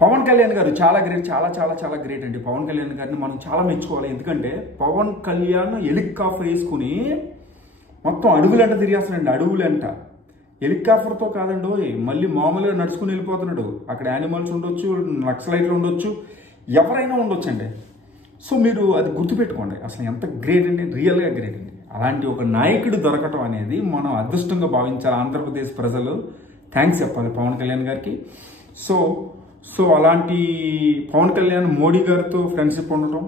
పవన్ కళ్యాణ్ గారు చాలా గ్రేట్, చాలా చాలా చాలా గ్రేట్ అండి. పవన్ కళ్యాణ్ గారిని మనం చాలా మెచ్చుకోవాలి. ఎందుకంటే పవన్ కళ్యాణ్ హెలికాప్టర్ వేసుకుని మొత్తం అడుగులంట తిరిగేస్తున్నాడు. అడుగులంట హెలికాప్టర్తో కాదండి, మళ్ళీ మామూలుగా నడుచుకుని వెళ్ళిపోతున్నాడు. అక్కడ యానిమల్స్ ఉండొచ్చు, నక్సలైట్లు ఉండొచ్చు, ఎవరైనా ఉండొచ్చు అండి. సో మీరు అది గుర్తుపెట్టుకోండి. అసలు ఎంత గ్రేట్ అండి, రియల్గా గ్రేట్ అండి. అలాంటి ఒక నాయకుడు దొరకటం అనేది మనం అదృష్టంగా భావించాలి. ఆంధ్రప్రదేశ్ ప్రజలు థ్యాంక్స్ చెప్పాలి పవన్ కళ్యాణ్ గారికి. సో అలాంటి పవన్ కళ్యాణ్ మోడీ గారితో ఫ్రెండ్షిప్ ఉండటం,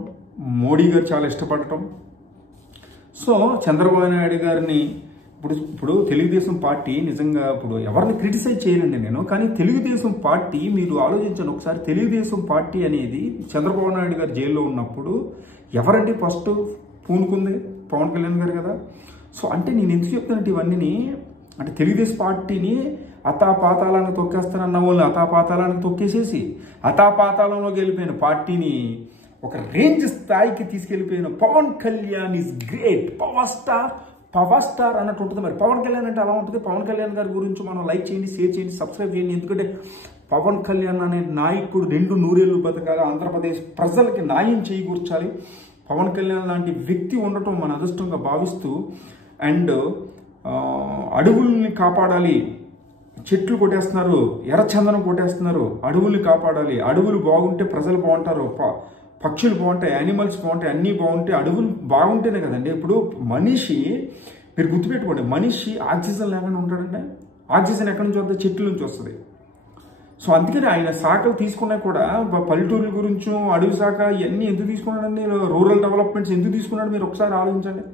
మోడీ గారు చాలా ఇష్టపడటం. సో చంద్రబాబు నాయుడు గారిని ఇప్పుడు తెలుగుదేశం పార్టీ నిజంగా ఇప్పుడు ఎవరిని క్రిటిసైజ్ చేయనండి నేను, కానీ తెలుగుదేశం పార్టీ మీరు ఆలోచించండి ఒకసారి. తెలుగుదేశం పార్టీ అనేది చంద్రబాబు నాయుడు గారు జైల్లో ఉన్నప్పుడు ఎవరంటే ఫస్ట్ పూనుకుంది? పవన్ కళ్యాణ్ గారు కదా. సో అంటే నేను ఎందుకు చెప్తానంటే ఇవన్నీ అంటే తెలుగుదేశం పార్టీని అతాపాతాలను తొక్కేస్తానన్న వాళ్ళని అతాపాతాలను తొక్కేసేసి అతాపాతాలంలోకి వెళ్ళిపోయిన పార్టీని ఒక రేంజ్ స్థాయికి తీసుకెళ్ళిపోయిన Pawan Kalyan is great. Power star అన్నట్టు ఉంటుంది. మరి పవన్ కళ్యాణ్ అంటే అలా ఉంటుంది. పవన్ కళ్యాణ్ గారి గురించి మనం లైక్ చేయండి, షేర్ చేయండి, సబ్స్క్రైబ్ చేయండి. ఎందుకంటే పవన్ కళ్యాణ్ అనే నాయకుడు 2 నూరేళ్లు బతకాలి, ఆంధ్రప్రదేశ్ ప్రజలకి న్యాయం చేకూర్చాలి. పవన్ కళ్యాణ్ లాంటి వ్యక్తి ఉండటం మన అదృష్టంగా భావిస్తూ అండ్ అడవుల్ని కాపాడాలి. చెట్లు కొట్టేస్తున్నారు, ఎర్రచందనం కొట్టేస్తున్నారు. అడవుల్ని కాపాడాలి. అడవులు బాగుంటే ప్రజలు బాగుంటారు, పక్షులు బాగుంటాయి, యానిమల్స్ బాగుంటాయి, అన్నీ బాగుంటాయి. అడవులు బాగుంటేనే కదండి. ఇప్పుడు మనిషి మీరు గుర్తుపెట్టుకోండి, మనిషి ఆక్సిజన్ లేకుండా ఉంటాడంటే ఆక్సిజన్ ఎక్కడి నుంచి వస్తుంది? చెట్ల నుంచి వస్తుంది. సో అందుకని ఆయన శాఖలు తీసుకున్నా కూడా పల్లెటూరుల గురించి అడవి శాఖ ఇవన్నీ ఎందుకు తీసుకున్నాడండి? రూరల్ డెవలప్మెంట్స్ ఎందుకు తీసుకున్నాడు? మీరు ఒకసారి ఆలోచించండి.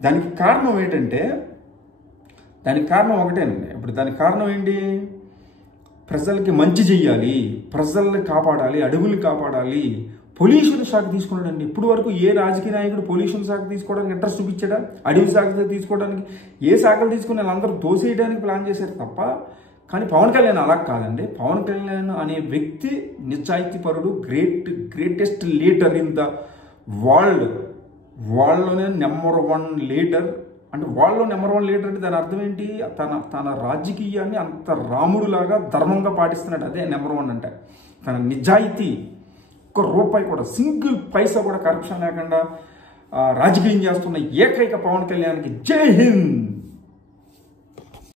దానికి కారణం ఏంటంటే దానికి కారణం ఒకటేనండి. ఇప్పుడు దానికి కారణం ఏంటి? ప్రజలకి మంచి చెయ్యాలి, ప్రజల్ని కాపాడాలి, అడవుల్ని కాపాడాలి. పొల్యూషన్ శాఖ తీసుకున్నాడండి. ఇప్పుడు వరకు ఏ రాజకీయ నాయకుడు పొల్యూషన్ శాఖ తీసుకోవడానికి ఇంట్రెస్ట్ చూపించాడా? అడవి శాఖ తీసుకోవడానికి ఏ శాఖలు తీసుకుని వాళ్ళందరూ దోసేయడానికి ప్లాన్ చేశారు తప్ప. కానీ పవన్ కళ్యాణ్ అలా కాదండి. పవన్ కళ్యాణ్ అనే వ్యక్తి నిజాయితీపరుడు, greatest leader in the world. వరల్డ్లోనే #1 లీడర్. అంటే వాళ్ళలో #1 లీడర్ అంటే దాని అర్థం ఏంటి? తన రాజకీయాన్ని అంత రాముడులాగా ధర్మంగా పాటిస్తున్నాడు. అదే #1 అంటే. తన నిజాయితీ, ఒక్క రూపాయి కూడా, సింగిల్ పైసా కూడా కరప్షన్ లేకుండా రాజకీయం చేస్తున్న ఏకైక పవన్ కళ్యాణ్కి జై హింద్.